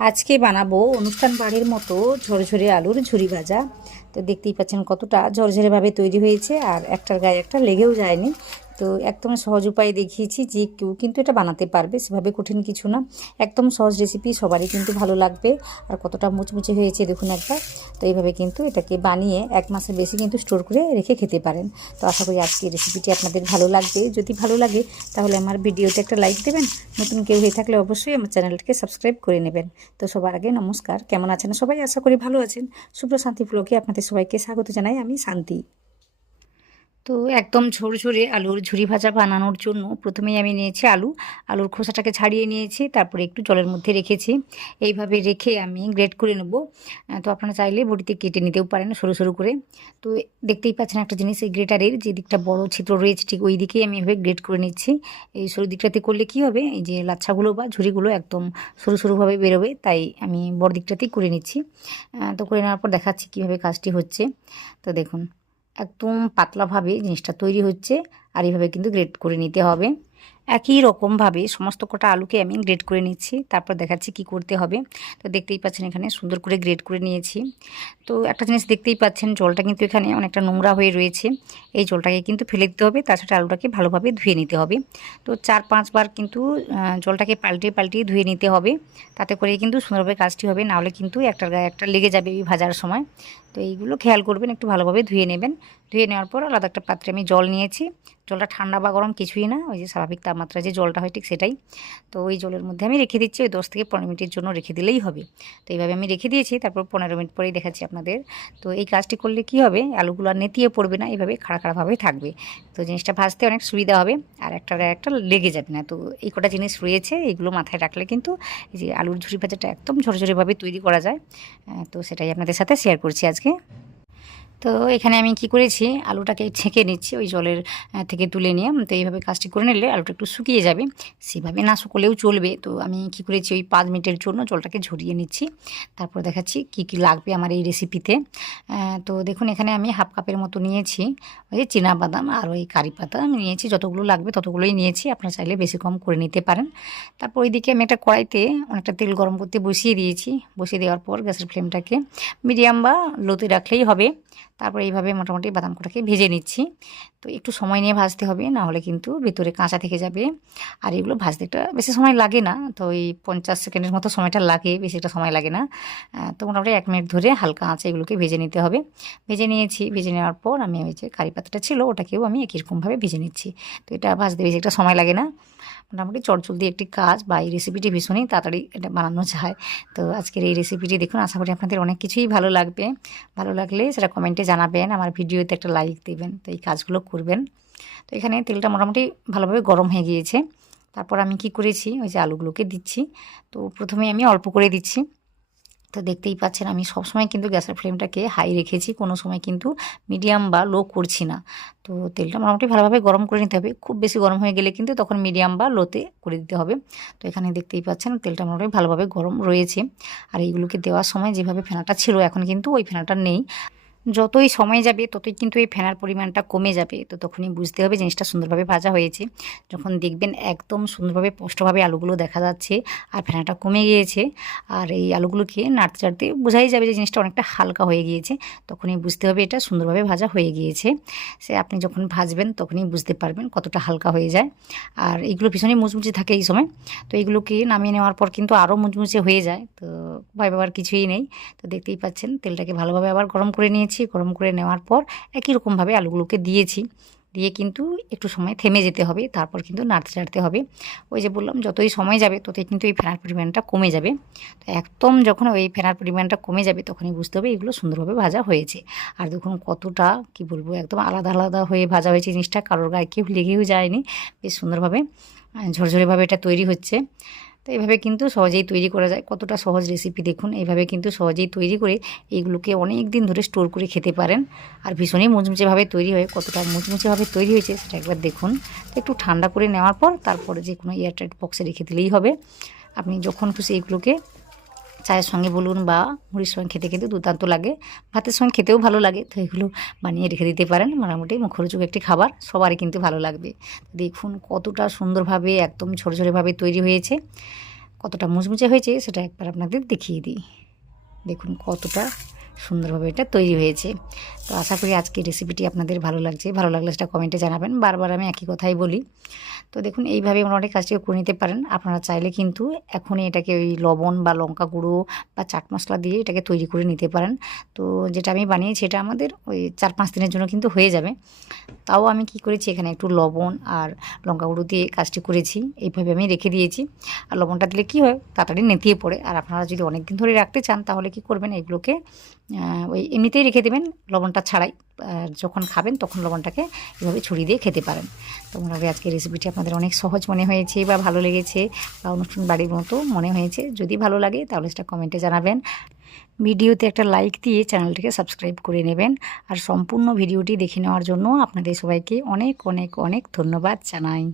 আজকে বানাবো অনুষ্ঠান বাড়ির মতো ঝরঝরে আলুর ঝুরি ভাজা। তো দেখতেই পাচ্ছেন কতটা ঝরঝরেভাবে তৈরি হয়েছে, আর একটার গায়ে একটা লেগেও যায়নি। তো একদম সহজ উপায়ে দেখিয়েছি, যে কেউ কিন্তু এটা বানাতে পারবে, সেভাবে কঠিন কিছু না। একদম সহজ রেসিপি, সবারই কিন্তু ভালো লাগবে। আর কতটা মুচমুচে হয়েছে দেখুন একবার। তো এইভাবে কিন্তু এটাকে বানিয়ে 1 মাসের বেশি কিন্তু স্টোর করে রেখে খেতে পারেন। তো আশা করি আজকের রেসিপিটি আপনাদের ভালো লাগবে। যদি ভালো লাগে তাহলে আমার ভিডিওতে একটা লাইক দেবেন। নতুন কেউ হয়ে থাকলে অবশ্যই আমার চ্যানেলটিকে সাবস্ক্রাইব করে নেবেন। তো সবার আগে নমস্কার, কেমন আছেন সবাই? আশা করি ভালো আছেন। শুভ্র শান্তি ব্লগে আপনাদের সবাইকে স্বাগত জানাই, আমি শান্তি। তো একদম ঝরঝরে আলুর ঝুরি ভাজা বানানোর জন্য প্রথমেই আমি নিয়েছি আলুর খোসাটাকে ছাড়িয়ে নিয়েছি, তারপরে একটু জলের মধ্যে রেখেছি। এইভাবে রেখে আমি গ্রেট করে নেব। তো আপনারা চাইলে বটিতে কেটে নিতেও পারেন সরু সরু করে। তো দেখতেই পাচ্ছেন একটা জিনিস, এই গ্রেটারের যে দিকটা বড় ছিদ্র রয়েছে ঠিক ওই দিকেই আমি এভাবে গ্রেট করে নিচ্ছি। এই সরু দিকটাতে করলে কি হবে, এই যে লাচ্ছাগুলো বা ঝুরিগুলো একদম সরু সরুভাবে বেরোবে, তাই আমি বড় দিকটাতেই করে নিচ্ছি। তো করে নেওয়ার পর দেখাচ্ছি কীভাবে কাজটি হচ্ছে। তো দেখুন একদম পাতলাভাবে জিনিসটা তৈরি হচ্ছে, আর এইভাবে কিন্তু গ্রেট করে নিতে হবে। একই রকমভাবে সমস্ত কটা আলুকে আমি গ্রেট করে নিচ্ছি, তারপর দেখাচ্ছি কি করতে হবে। তো দেখতেই পাচ্ছেন এখানে সুন্দর করে গ্রেট করে নিয়েছি। তো একটা জিনিস দেখতেই পাচ্ছেন, জলটা কিন্তু এখানে অনেকটা নোংরা হয়ে রয়েছে। এই জলটাকে কিন্তু ফেলে দিতে হবে, তাছাড়া আলুটাকে ভালোভাবে ধুয়ে নিতে হবে। তো 4-5 বার কিন্তু জলটাকে পাল্টে পাল্টে ধুয়ে নিতে হবে। তাতে করে কিন্তু সুন্দরভাবে কাজটি হবে, নাহলে কিন্তু একটার গায়ে একটা লেগে যাবে এই ভাজার সময়। তো এইগুলো খেয়াল করবেন, একটু ভালোভাবে ধুয়ে নেবেন। ধুয়ে নেওয়ার পর আলাদা একটা পাত্রে আমি জল নিয়েছি। জলটা ঠান্ডা বা গরম কিছুই না, ওই যে স্বাভাবিক তাপমাত্রা যে জলটা হয় ঠিক সেটাই। তো ওই জলের মধ্যে আমি রেখে দিচ্ছি, ওই 10 থেকে 15 মিনিটের জন্য রেখে দিলেই হবে। তো এইভাবে আমি রেখে দিয়েছি, তারপর 15 মিনিট পরেই দেখাচ্ছি আপনাদের। তো এই কাজটি করলে কি হবে, আলুগুলো আর নেতিয়ে পড়বে না, এইভাবে খাড়া খাড়াভাবে থাকবে। তো জিনিসটা ভাজতে অনেক সুবিধা হবে, আর একটা একটা লেগে যাবে না। তো এই কটা জিনিস রয়েছে, এইগুলো মাথায় রাখলে কিন্তু এই যে আলুর ঝুরি ভাজাটা একদম ঝরঝরেভাবে তৈরি করা যায়। তো সেটাই আপনাদের সাথে শেয়ার করছি আজকে। তো এখানে আমি কি করেছি, আলুটাকে ছেঁকে নিচ্ছি ওই জলের থেকে তুলে নিয়ে। তো এইভাবে কাজটি করে নিলে আলুটা একটু শুকিয়ে যাবে, সেভাবে না শুকলেও চলবে। তো আমি কি করেছি, ওই 5 মিনিটের জন্য জলটাকে ঝরিয়ে নিচ্ছি। তারপর দেখাচ্ছি কি কি লাগবে আমার এই রেসিপিতে। তো দেখুন এখানে আমি হাফ কাপের মতো নিয়েছি ওই বাদাম, আর ওই কারি পাতা আমি নিয়েছি। যতগুলো লাগবে ততগুলোই নিয়েছি, আপনারা চাইলে বেশি কম করে নিতে পারেন। তারপর ওইদিকে আমি একটা কড়াইতে অনেকটা তেল গরম করতে বসিয়ে দিয়েছি। বসিয়ে দেওয়ার পর গ্যাসের ফ্লেমটাকে মিডিয়াম বা লোতে রাখলেই হবে। তারপর এইভাবে মোটামুটি বাদাম কটাকে ভেজে নিচ্ছি। তো একটু সময় নিয়ে ভাজতে হবে, না হলে কিন্তু ভিতরে কাঁচা থেকে যাবে। আর এগুলো ভাজতে একটা বেশি সময় লাগে না, তো ওই 50 সেকেন্ডের মতো সময়টা লাগে, বেশি একটা সময় লাগে না। তো মোটামুটি 1 মিনিট ধরে হালকা আঁচে এগুলোকে ভেজে নিতে হবে। ভেজে নিয়েছি, ভেজে নেওয়ার পর আমি ওই যে কারি পাতাটা ছিল ওটাকেও আমি একই রকমভাবে ভেজে নিচ্ছি। তো এটা ভাজতে বেশি একটা সময় লাগে না, মোটামুটি চটজলদি একটি কাজ, বা এই রেসিপিটি ভীষণই তাড়াতাড়ি এটা বানানো যায়। তো আজকের এই রেসিপিটি দেখুন, আশা করি আপনাদের অনেক কিছুই ভালো লাগবে। ভালো লাগলে সেটা কমেন্টে জানাবেন, আমার ভিডিওতে একটা লাইক দেবেন। তো এই কাজগুলো করবেন। তো এখানে তেলটা মোটামুটি ভালোভাবে গরম হয়ে গিয়েছে। তারপর আমি কি করেছি, ওই যে আলুগুলোকে দিচ্ছি। তো প্রথমে আমি অল্প করে দিচ্ছি। তো দেখতেই পাচ্ছেন আমি সবসময় কিন্তু গ্যাসের ফ্লেমটাকে হাই রেখেছি, কোনো সময় কিন্তু মিডিয়াম বা লো করছি না। তো তেলটা মোটামুটি ভালোভাবে গরম করে নিতে হবে, খুব বেশি গরম হয়ে গেলে কিন্তু তখন মিডিয়াম বা লোতে করে দিতে হবে। তো এখানে দেখতেই পাচ্ছেন তেলটা মোটামুটি ভালোভাবে গরম রয়েছে। আর এইগুলোকে দেওয়ার সময় যেভাবে ফেনাটা ছিল, এখন কিন্তু ওই ফেনাটা নেই। যতই সময় যাবে ততই কিন্তু এই ফেনার পরিমাণটা কমে যাবে। তো তখনই বুঝতে হবে জিনিসটা সুন্দরভাবে ভাজা হয়েছে, যখন দেখবেন একদম সুন্দরভাবে স্পষ্টভাবে আলুগুলো দেখা যাচ্ছে আর ফেনাটা কমে গিয়েছে। আর এই আলুগুলোকে নাড়তে চাড়তে বোঝাই যাবে যে জিনিসটা অনেকটা হালকা হয়ে গিয়েছে, তখনই বুঝতে হবে এটা সুন্দরভাবে ভাজা হয়ে গিয়েছে। সে আপনি যখন ভাজবেন তখনই বুঝতে পারবেন কতটা হালকা হয়ে যায়। আর এইগুলো ভীষণই মুচমুচে থাকে এই সময়। তো এইগুলোকে নামিয়ে নেওয়ার পর কিন্তু আরও মুচমুচে হয়ে যায়, তো ভয় পাওয়ার কিছুই নেই। তো দেখতেই পাচ্ছেন তেলটাকে ভালোভাবে আবার গরম করে নিয়েছি। গরম করে নেওয়ার পর একই রকমভাবে আলুগুলোকে দিয়েছি। দিয়ে কিন্তু একটু সময় থেমে যেতে হবে, তারপর কিন্তু নাড়তে চাড়তে হবে। ওই যে বললাম, যতই সময় যাবে ততই কিন্তু এই ফেনার পরিমাণটা কমে যাবে। তো একদম যখন ওই ফেনার পরিমাণটা কমে যাবে তখনই বুঝতে হবে এগুলো সুন্দরভাবে ভাজা হয়েছে। আর দেখুন কতটা কি বলবো, একদম আলাদা আলাদা হয়ে ভাজা হয়েছে জিনিসটা, কারোর গায়ে কেউ লেগেও যায়নি। বেশ সুন্দরভাবে ঝরঝরেভাবে এটা তৈরি হচ্ছে। তো এইভাবে কিন্তু সহজেই তৈরি করা যায়, কতটা সহজ রেসিপি দেখুন। এইভাবে কিন্তু সহজেই তৈরি করে এইগুলোকে অনেক দিন ধরে স্টোর করে খেতে পারেন। আর ভীষণই মুচমুচেভাবে তৈরি হয়, কতটা মুচমুচেভাবে তৈরি হয়েছে সেটা একবার দেখুন। তো একটু ঠান্ডা করে নেওয়ার পর তারপরে যে কোনো এয়ারটাইট বক্সে রেখে দিলেই হবে। আপনি যখন খুশি এইগুলোকে চায়ের সঙ্গে বলুন বা মুড়ির সঙ্গে খেতে খেতে দুর্দান্ত লাগে, ভাতের সঙ্গে খেতেও ভালো লাগে। তো এগুলো বানিয়ে রেখে দিতে পারেন, মোটামুটি মুখরোচক একটি খাবার, সবারই কিন্তু ভালো লাগবে। দেখুন কতটা সুন্দরভাবে একদম ঝরঝরেভাবে তৈরি হয়েছে। কতটা মুচমুচে হয়েছে সেটা একবার আপনাদের দেখিয়ে দিই। দেখুন কতটা সুন্দরভাবে এটা তৈরি হয়েছে। তো আশা করি আজকের রেসিপিটি আপনাদের ভালো লাগছে। ভালো লাগলে সেটা কমেন্টে জানাবেন। বারবার আমি একই কথাই বলি। তো দেখুন এইভাবে মোটামুটি কাজটিও করে নিতে পারেন। আপনারা চাইলে কিন্তু এখনই এটাকে ওই লবণ বা লঙ্কা গুঁড়ো বা চাট মশলা দিয়ে এটাকে তৈরি করে নিতে পারেন। তো যেটা আমি বানিয়েছি এটা আমাদের ওই 4-5 দিনের জন্য কিন্তু হয়ে যাবে। তাও আমি কি করেছি, এখানে একটু লবণ আর লঙ্কা গুঁড়ো দিয়ে কাজটি করেছি। এইভাবে আমি রেখে দিয়েছি। আর লবণটা দিলে কী হয়, তাড়াতাড়ি নেতিয়ে পড়ে। আর আপনারা যদি অনেক দিন ধরে রাখতে চান তাহলে কি করবেন, এগুলোকে ওই এমনিতেই রেখে দেবেন লবণটা ছাড়াই। যখন খাবেন তখন লবণটাকে এভাবে ছড়িয়ে দিয়ে খেতে পারেন। তো মনে হয় আজকের রেসিপিটি আপনাদের অনেক সহজ মনে হয়েছে বা ভালো লেগেছে বা অনুষ্ঠান বাড়ির মতো মনে হয়েছে। যদি ভালো লাগে তাহলে সেটা কমেন্টে জানাবেন। ভিডিওতে একটা লাইক দিয়ে চ্যানেলটিকে সাবস্ক্রাইব করে নেবেন। আর সম্পূর্ণ ভিডিওটি দেখে নেওয়ার জন্য আপনাদের সবাইকে অনেক অনেক অনেক ধন্যবাদ জানাই।